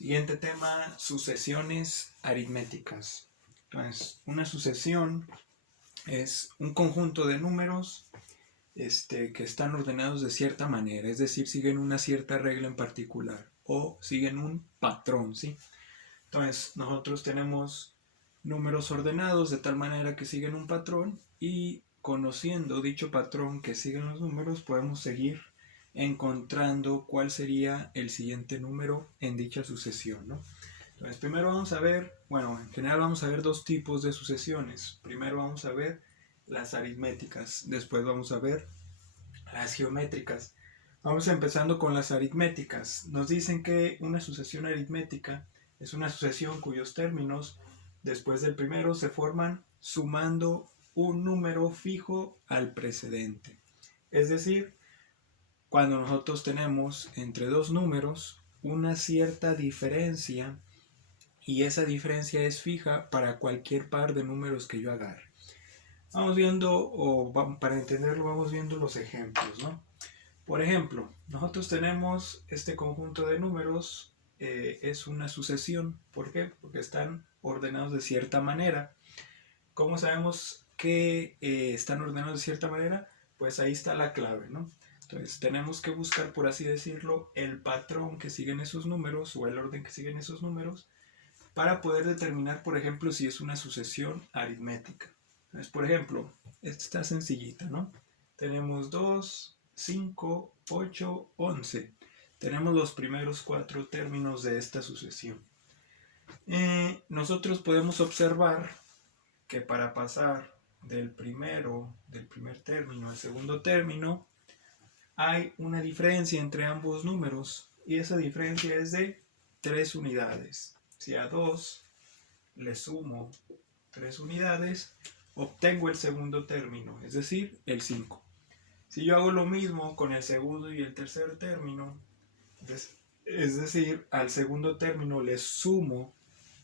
Siguiente tema, sucesiones aritméticas. Entonces, una sucesión es un conjunto de números que están ordenados de cierta manera, es decir, siguen una cierta regla en particular o siguen un patrón, ¿sí? Entonces, nosotros tenemos números ordenados de tal manera que siguen un patrón y conociendo dicho patrón que siguen los números podemos seguir encontrando cuál sería el siguiente número en dicha sucesión, ¿no? Entonces, primero vamos a ver, bueno, en general vamos a ver dos tipos de sucesiones. Primero vamos a ver las aritméticas, después vamos a ver las geométricas. Vamos empezando con las aritméticas. Nos dicen que una sucesión aritmética es una sucesión cuyos términos después del primero se forman sumando un número fijo al precedente. Es decir, cuando nosotros tenemos entre dos números una cierta diferencia y esa diferencia es fija para cualquier par de números que yo agarre. Vamos viendo, o para entenderlo, vamos viendo los ejemplos, ¿no? Por ejemplo, nosotros tenemos este conjunto de números, es una sucesión. ¿Por qué? Porque están ordenados de cierta manera. ¿Cómo sabemos que están ordenados de cierta manera? Pues ahí está la clave, ¿no? Entonces tenemos que buscar, por así decirlo, el patrón que siguen esos números o el orden que siguen esos números para poder determinar, por ejemplo, si es una sucesión aritmética. Entonces, por ejemplo, esta está sencillita, ¿no? Tenemos 2, 5, 8, 11. Tenemos los primeros cuatro términos de esta sucesión. Nosotros podemos observar que para pasar del primer término al segundo término, hay una diferencia entre ambos números y esa diferencia es de 3 unidades. Si a 2 le sumo 3 unidades, obtengo el segundo término, es decir, el 5. Si yo hago lo mismo con el segundo y el tercer término, es decir, al segundo término le sumo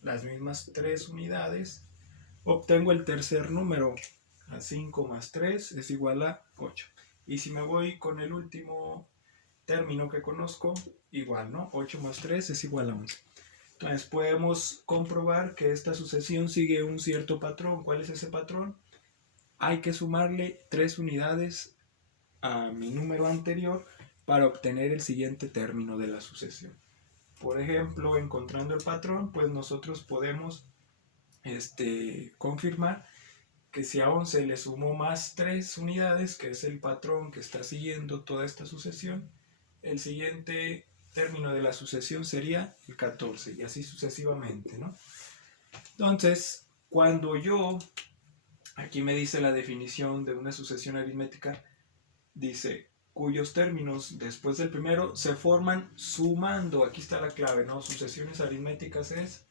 las mismas 3 unidades, obtengo el tercer número. A 5 más 3 es igual a 8. Y si me voy con el último término que conozco, igual, ¿no? 8 más 3 es igual a 11. Entonces podemos comprobar que esta sucesión sigue un cierto patrón. ¿Cuál es ese patrón? Hay que sumarle 3 unidades a mi número anterior para obtener el siguiente término de la sucesión. Por ejemplo, encontrando el patrón, pues nosotros podemos confirmar que si a 11 le sumo más 3 unidades, que es el patrón que está siguiendo toda esta sucesión, el siguiente término de la sucesión sería el 14 y así sucesivamente, ¿no? Entonces, cuando yo, aquí me dice la definición de una sucesión aritmética, dice cuyos términos después del primero se forman sumando, aquí está la clave, ¿no? Sucesiones aritméticas es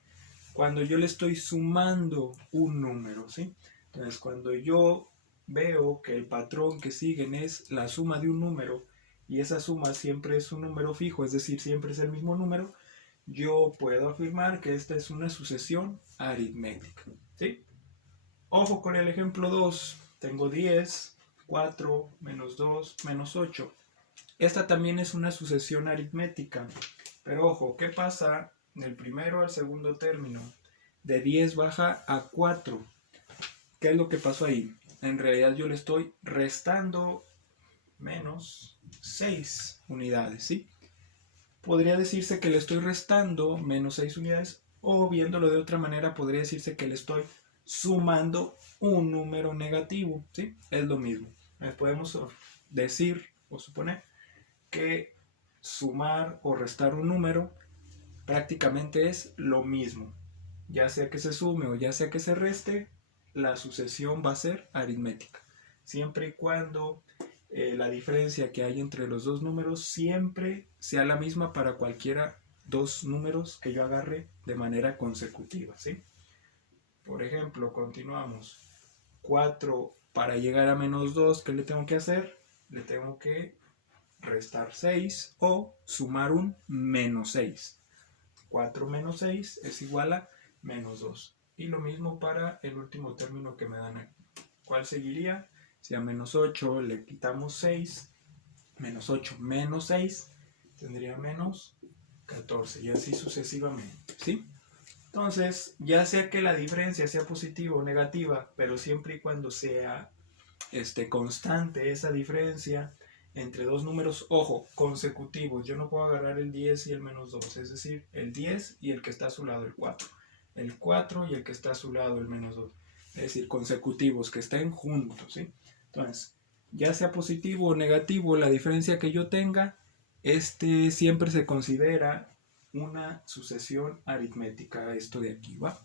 cuando yo le estoy sumando un número, ¿sí? Entonces, cuando yo veo que el patrón que siguen es la suma de un número y esa suma siempre es un número fijo, es decir, siempre es el mismo número, yo puedo afirmar que esta es una sucesión aritmética, ¿sí? Ojo con el ejemplo 2. Tengo 10, 4, menos 2, menos 8. Esta también es una sucesión aritmética. Pero ojo, ¿qué pasa del primero al segundo término? De 10 baja a 4. ¿Qué es lo que pasó ahí? En realidad yo le estoy restando menos 6 unidades, ¿sí? Podría decirse que le estoy restando menos 6 unidades o viéndolo de otra manera podría decirse que le estoy sumando un número negativo, ¿sí? Es lo mismo. Podemos decir o suponer que sumar o restar un número prácticamente es lo mismo. Ya sea que se sume o ya sea que se reste, la sucesión va a ser aritmética. Siempre y cuando la diferencia que hay entre los dos números siempre sea la misma para cualquiera dos números que yo agarre de manera consecutiva, ¿sí? Por ejemplo, continuamos. 4 para llegar a menos 2, ¿qué le tengo que hacer? Le tengo que restar 6 o sumar un menos 6. 4 menos 6 es igual a menos 2. Y lo mismo para el último término que me dan aquí. ¿Cuál seguiría? Si a menos 8 le quitamos 6, menos 8 menos 6, tendría menos 14 y así sucesivamente, ¿sí? Entonces, ya sea que la diferencia sea positiva o negativa, pero siempre y cuando sea constante esa diferencia entre dos números, ojo, consecutivos. Yo no puedo agarrar el 10 y el menos 2, es decir, el 10 y el que está a su lado, el 4. El 4 y el que está a su lado, el menos 2. Es decir, consecutivos, que estén juntos, ¿sí? Entonces, ya sea positivo o negativo, la diferencia que yo tenga, siempre se considera una sucesión aritmética, esto de aquí, ¿va?